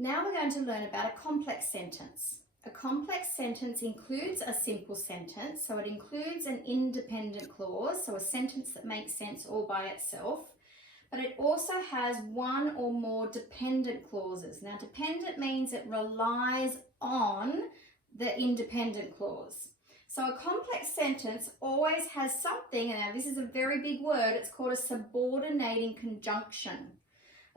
Now we're going to learn about a complex sentence. A complex sentence includes a simple sentence, so it includes an independent clause, so a sentence that makes sense all by itself, but it also has one or more dependent clauses. Now, dependent means it relies on the independent clause. So a complex sentence always has something, and now this is a very big word, it's called a subordinating conjunction.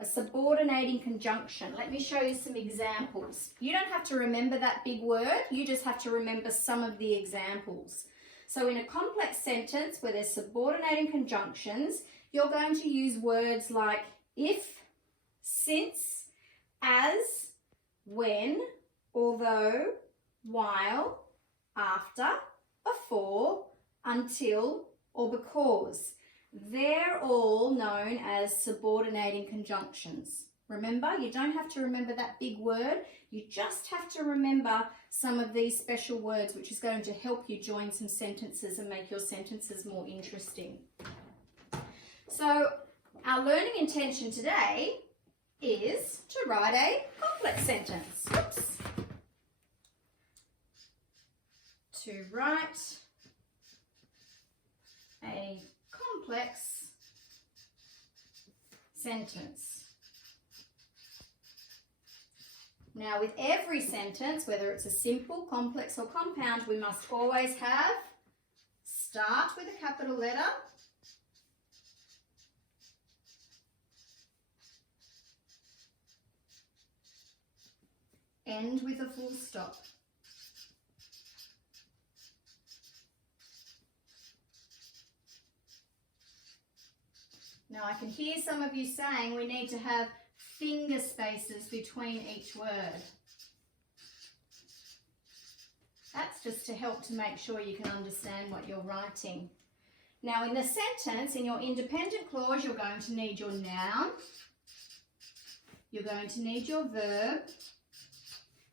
A subordinating conjunction. Let me show you some examples. You don't have to remember that big word, you just have to remember some of the examples. So in a complex sentence where there's subordinating conjunctions, you're going to use words like if, since, as, when, although, while, after, before, until, or because. They're all known as subordinating conjunctions. Remember, you don't have to remember that big word, you just have to remember some of these special words, which is going to help you join some sentences and make your sentences more interesting. So our learning intention today is to write a complex sentence. Oops. To write a complex sentence. Now, with every sentence, whether it's a simple, complex or compound, we must always have start with a capital letter, end with a full stop. Now I can hear some of you saying we need to have finger spaces between each word. That's just to help to make sure you can understand what you're writing. Now in the sentence, in your independent clause, you're going to need your noun, you're going to need your verb,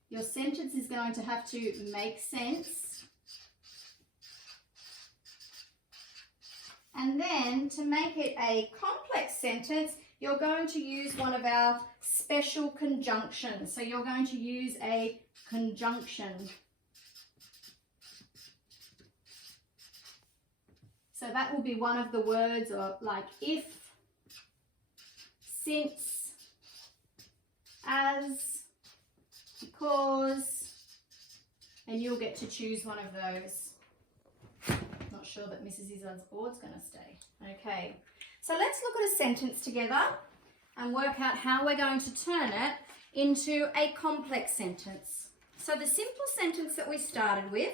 your sentence is going to have to make sense, and then to make it a complex sentence, you're going to use one of our special conjunctions. So you're going to use a conjunction. So that will be one of the words like if, since, as, because, and you'll get to choose one of those. Not sure that Mrs. Izzard's board's going to stay. Okay, so let's look at a sentence together and work out how we're going to turn it into a complex sentence. So the simple sentence that we started with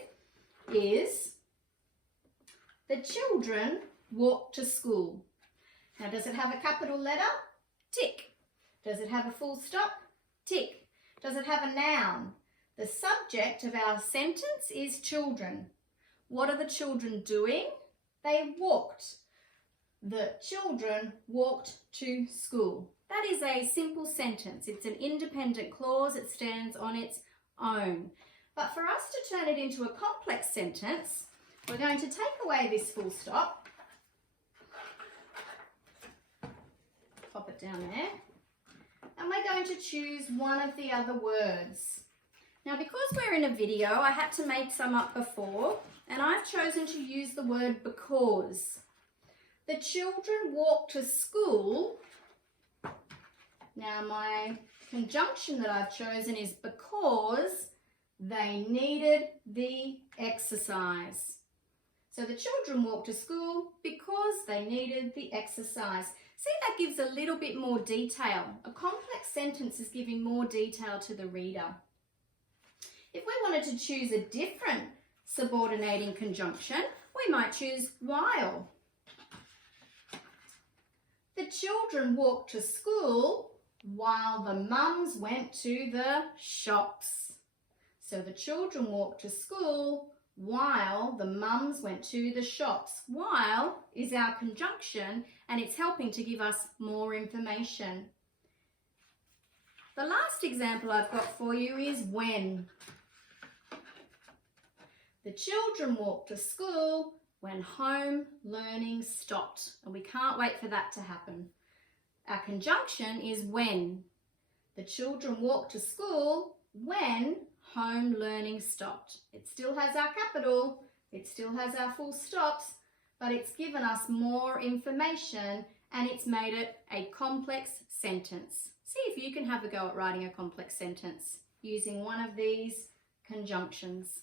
is, the children walk to school. Now, does it have a capital letter? Tick. Does it have a full stop? Tick. Does it have a noun? The subject of our sentence is children. What are the children doing? They walked. The children walked to school. That is a simple sentence. It's an independent clause. It stands on its own. But for us to turn it into a complex sentence, we're going to take away this full stop. Pop it down there. And we're going to choose one of the other words. Now, because we're in a video, I had to make some up before, and I've chosen to use the word because. The children walk to school. Now, my conjunction that I've chosen is because they needed the exercise. So the children walked to school because they needed the exercise. See, that gives a little bit more detail. A complex sentence is giving more detail to the reader. If we wanted to choose a different subordinating conjunction, we might choose while. The children walked to school while the mums went to the shops. So the children walked to school while the mums went to the shops. While is our conjunction, and it's helping to give us more information. The last example I've got for you is when. The children walked to school when home learning stopped, and we can't wait for that to happen. Our conjunction is when. The children walked to school when home learning stopped. It still has our capital, it still has our full stops, but it's given us more information and it's made it a complex sentence. See if you can have a go at writing a complex sentence using one of these conjunctions.